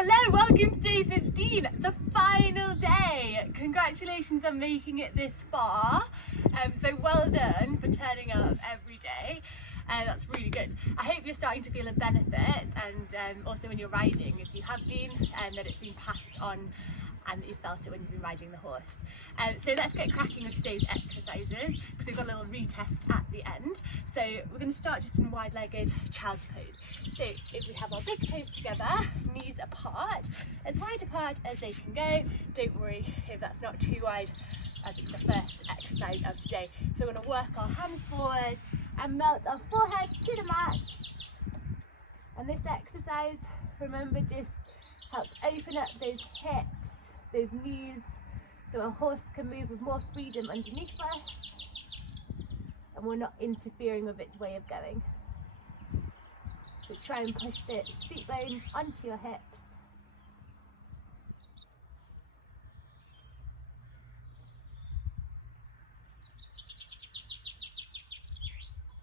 Hello, welcome to day 15, the final day. Congratulations on making it this far. So well done for turning up every day. That's really good. I hope you're starting to feel the benefits, and also when you're riding, if you have been, that it's been passed on and that you felt it when you've been riding the horse. So let's get cracking with today's exercises, because we've got a little retest at the end. So we're going to start just in wide-legged child's pose. So if we have our big toes together, knees apart, as wide apart as they can go. Don't worry if that's not too wide, as it's the first exercise of today. So we're going to work our hands forward and melt our forehead to the mat. And this exercise, remember, just helps open up those hips, those knees, so a horse can move with more freedom underneath us and we're not interfering with its way of going. So try and push the seat bones onto your hips.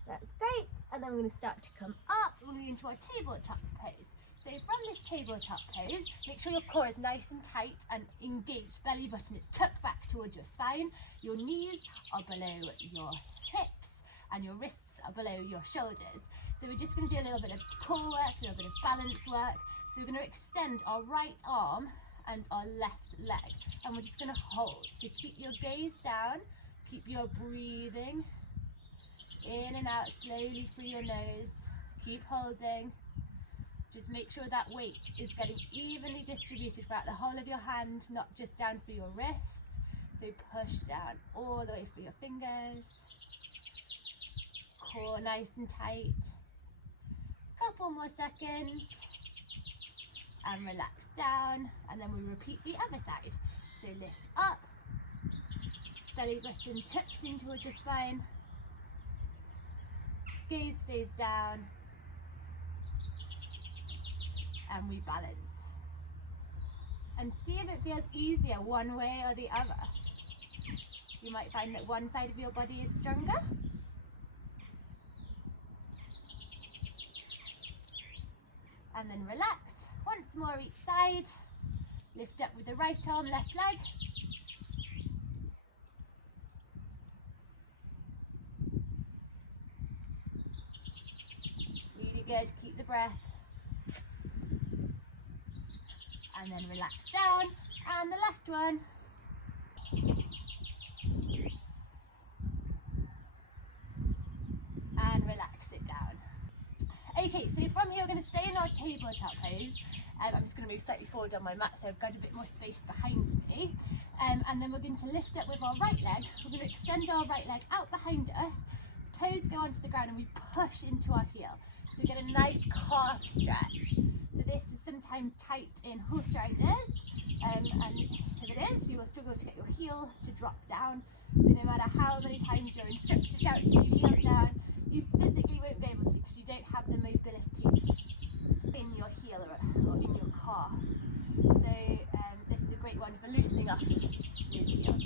That's great. And then we're going to start to come up. We're going to go into our tabletop pose. So from this tabletop pose, make sure your core is nice and tight and engaged. Belly button is tucked back towards your spine. Your knees are below your hips and your wrists are below your shoulders. So we're just going to do a little bit of core work, a little bit of balance work. So we're going to extend our right arm and our left leg, and we're just going to hold. So keep your gaze down, keep your breathing in and out slowly through your nose. Keep holding. Just make sure that weight is getting evenly distributed throughout the whole of your hand, not just down through your wrists. So push down all the way through your fingers. Core nice and tight. Couple more seconds. And relax down. And then we repeat the other side. So lift up. Belly button tucked in towards your spine. Gaze stays down. And we balance. And see if it feels easier one way or the other. You might find that one side of your body is stronger. And then relax. Once more each side. Lift up with the right arm, left leg. Really good. Keep the breath. And then relax down, and the last one. And relax it down. Okay, so from here we're going to stay in our tabletop pose. I'm just going to move slightly forward on my mat so I've got a bit more space behind me. And then we're going to lift up with our right leg. We're going to extend our right leg out behind us. Toes go onto the ground and we push into our heel. So we get a nice calf stretch. So this is sometimes tight in horse riders, and if it is, you will struggle to get your heel to drop down. So no matter how many times your instructor shouts your heels down, you physically won't be able to, because you don't have the mobility in your heel or in your calf. So this is a great one for loosening up those heels.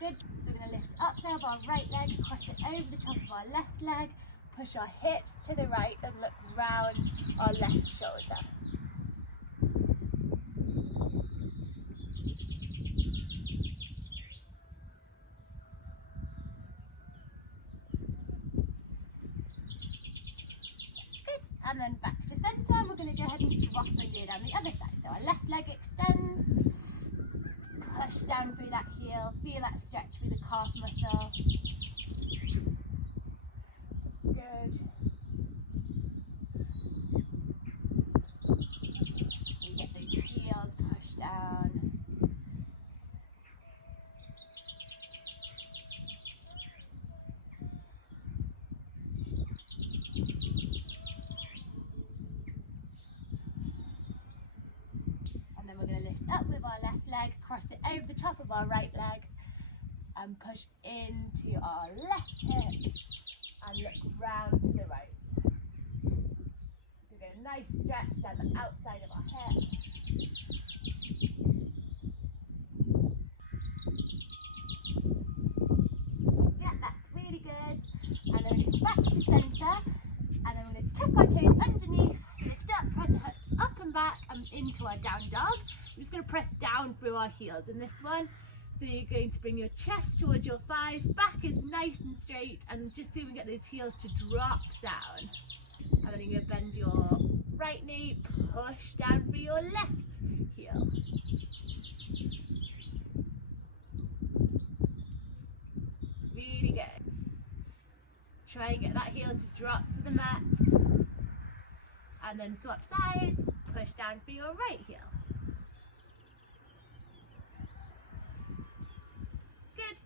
Good. So we're going to lift up now of our right leg, cross it over the top of our left leg, push our hips to the right and look round our left shoulder. That's good. And then back to centre. We're going to go ahead and swap and do it on the other side. So our left leg extends. Push down through that heel, feel that stretch through the calf muscle. That's good. You get those heels pushed down. And then we're going to lift up with our left leg, cross it over the top of our right leg and push into our left hip and look round to the right. So we get a nice stretch down the outside of our hip. Yeah, that's underneath, lift up, press the hips up and back and into our down dog. We're just going to press down through our heels in this one. So you're going to bring your chest towards your thighs, back is nice and straight, and just so we get those heels to drop down. And then you're going to bend your right knee, push down for your left heel. Really good. Try and get that heel to drop to the mat. And then swap sides, push down for your right heel. Good.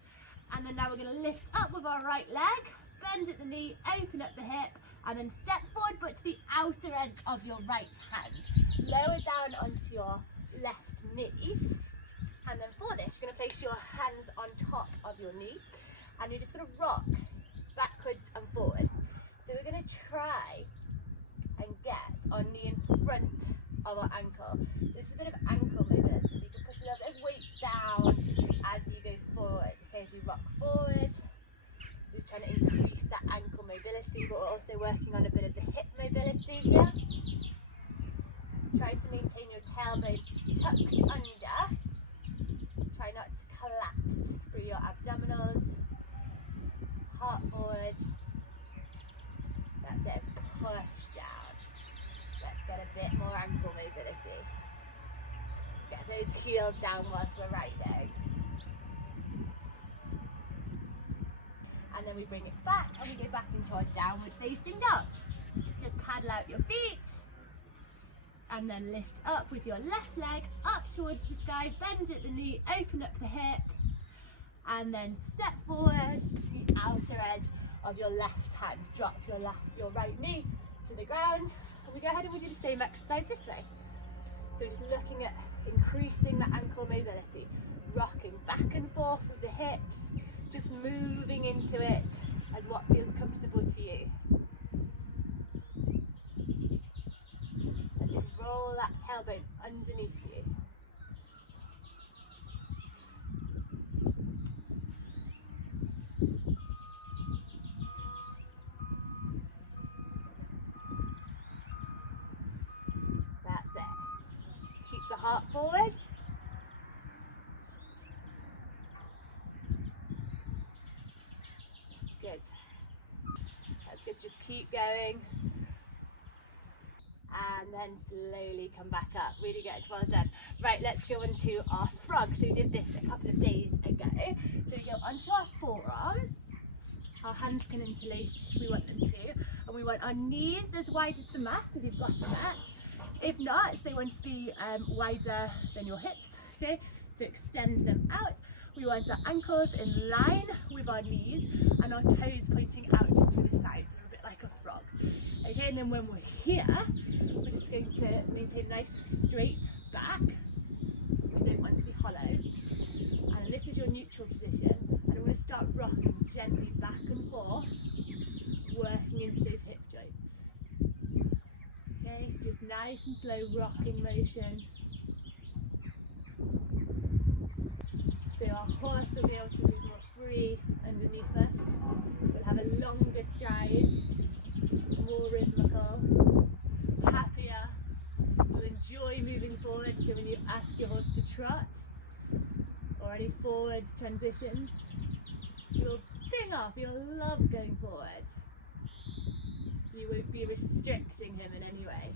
And then now we're going to lift up with our right leg, bend at the knee, open up the hip, and then step forward but to the outer edge of your right hand. Lower down onto your left knee. And then for this, you're going to place your hands on top of your knee, and you're just going to rock backwards and forwards. So we're going to try and get our knee in front of our ankle. So this is a bit of ankle mobility. So you can push a little bit of weight down as you go forward. Okay, as you rock forward, we're just trying to increase that ankle mobility, but we're also working on a bit of the hip mobility here. Try to maintain your tailbone tucked under. Try not to collapse through your abdominals. Heart forward. That's it. Push down. Let's get a bit more ankle mobility. Get those heels down whilst we're riding. And then we bring it back and we go back into our downward facing dog. Just paddle out your feet and then lift up with your left leg up towards the sky, bend at the knee, open up the hip, and then step forward to the outer edge of your left hand. Drop your right knee to the ground, and we go ahead and we do the same exercise this way. So just looking at increasing the ankle mobility, rocking back and forth with the hips, just moving into it as what feels comfortable to you. As you roll that tailbone underneath you. That's it. Keep the heart forward. Good. That's good. Just keep going. And then slowly come back up. Really good. Well done. Right, let's go into our frog. So we did this a couple of days ago. So we go onto our forearm. Our hands can interlace if we want them to. And we want our knees as wide as the mat, if you've got a mat. If not, they want to be wider than your hips. Okay, so extend them out. We want our ankles in line with our knees and our toes pointing out to the side, so a bit like a frog. Okay, and then when we're here, we're just going to maintain a nice straight back. We don't want to be hollow. And this is your neutral position. And I'm going to start rocking gently back and forth, working into those hip joints. Okay, just nice and slow rocking motion. So our horse will be able to move more free underneath us. We'll have a longer stride, more rhythmical, happier. We'll enjoy moving forward. So when you ask your horse to trot or any forwards transitions, you'll ding off, you'll love going forward. You won't be restricting him in any way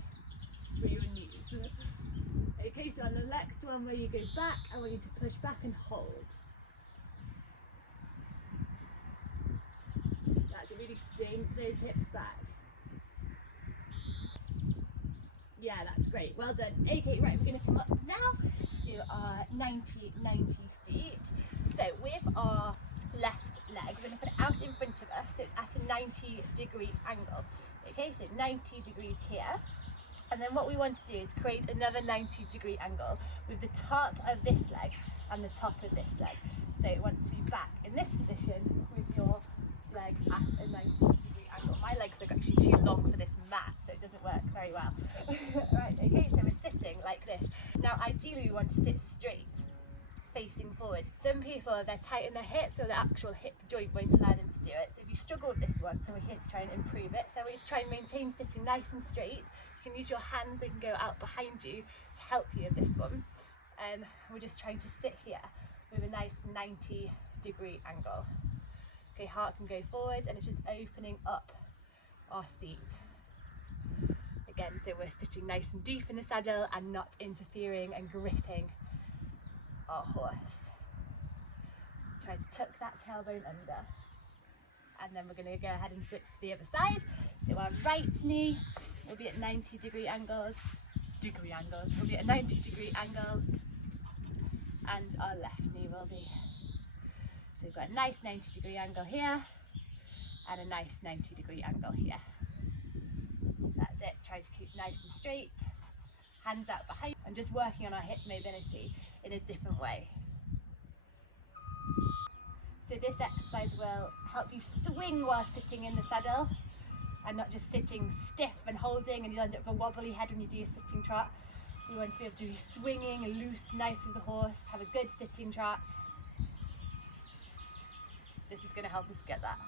through your knees. Okay, so on the next one where you go back, I want you to push back and hold. That's it, really sink those hips back. Yeah, that's great, well done. Okay, right, we're going to come up now to our 90-90 seat. So with our left leg, we're going to put it out in front of us, so it's at a 90-degree angle. Okay, so 90 degrees here. And then what we want to do is create another 90-degree angle with the top of this leg and the top of this leg. So it wants to be back in this position with your leg at a 90-degree angle. My legs are actually too long for this mat, so it doesn't work very well. Right, okay, so we're sitting like this. Now ideally we want to sit straight, facing forward. Some people or they're tight in their hips, or the actual hip joint won't allow them to do it. So if you struggle with this one, then we're here to try and improve it. So we just try and maintain sitting nice and straight. You can use your hands, they can go out behind you to help you with this one. We're just trying to sit here with a nice 90-degree angle. Okay, heart can go forwards, and it's just opening up our seat. Again, so we're sitting nice and deep in the saddle and not interfering and gripping our horse. Try to tuck that tailbone under. And then we're going to go ahead and switch to the other side. So our right knee will be at 90-degree angles. Will be at 90-degree angle. And our left knee will be. So we've got a nice 90-degree angle here and a nice 90-degree angle here. That's it. Try to keep nice and straight. Hands out behind, and just working on our hip mobility in a different way. So this exercise will help you swing while sitting in the saddle and not just sitting stiff and holding, and you'll end up with a wobbly head when you do your sitting trot. You want to be able to be swinging and loose, nice with the horse, have a good sitting trot. This is going to help us get that.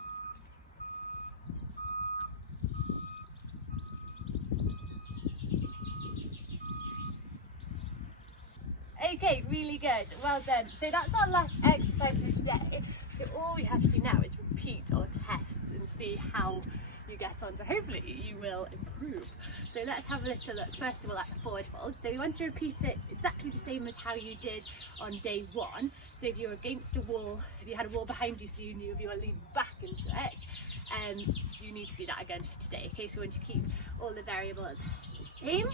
Okay, really good, well done. So that's our last exercise for today. So all we have to do now is repeat our tests and see how you get on. So hopefully you will improve. So let's have a little look first of all at the forward fold. So we want to repeat it exactly the same as how you did on day one. So if you're against a wall, if you had a wall behind you so you knew if you were leaning back into it, you need to do that again today. Okay, so we want to keep all the variables the same.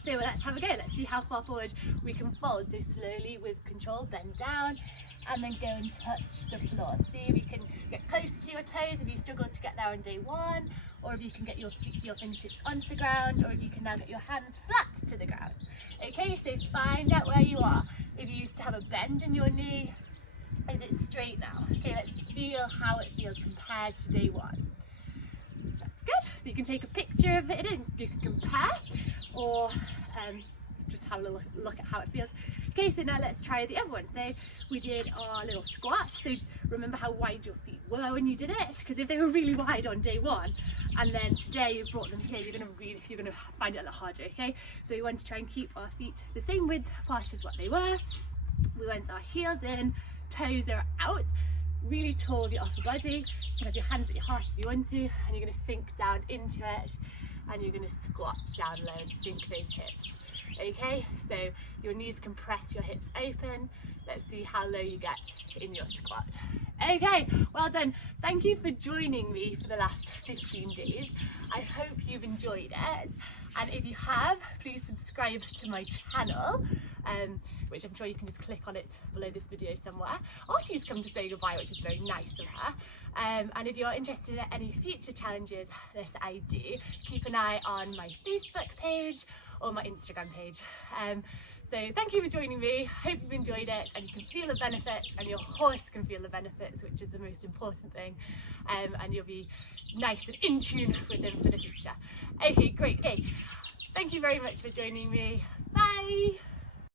So let's have a go. Let's see how far forward we can fold. So slowly with control, bend down and then go and touch the floor. See if you can get close to your toes if you struggled to get there on day one, or if you can get your fingertips onto the ground, or if you can now get your hands flat to the ground. Okay, so find out where you are. If you used to have a bend in your knee, is it straight now? Okay, let's feel how it feels compared to day one. That's good. So you can take a picture of it and you can compare, or just have a look at how it feels. Okay, so now let's try the other one. So we did our little squat. So remember how wide your feet were when you did it, because if they were really wide on day one and then today you've brought them here, you're going to find it a lot harder. Okay, so we want to try and keep our feet the same width apart as what they were. We want our heels in, toes are out, really tall with your upper body. You can have your hands at your heart if you want to, and you're going to sink down into it, and you're going to squat down low and sink those hips. Okay, so your knees can press your hips open. Let's see how low you get in your squat. Okay, well done. Thank you for joining me for the last 15 days. I hope you've enjoyed it. And if you have, please subscribe to my channel, which I'm sure you can just click on it below this video somewhere. Or she's come to say goodbye, which is very nice of her. And if you're interested in any future challenges that I do, keep an eye on my Facebook page or my Instagram page. So thank you for joining me. Hope you've enjoyed it and you can feel the benefits, and your horse can feel the benefits, which is the most important thing. And you'll be nice and in tune with them for the future. Okay, great. Okay. Thank you very much for joining me. Bye.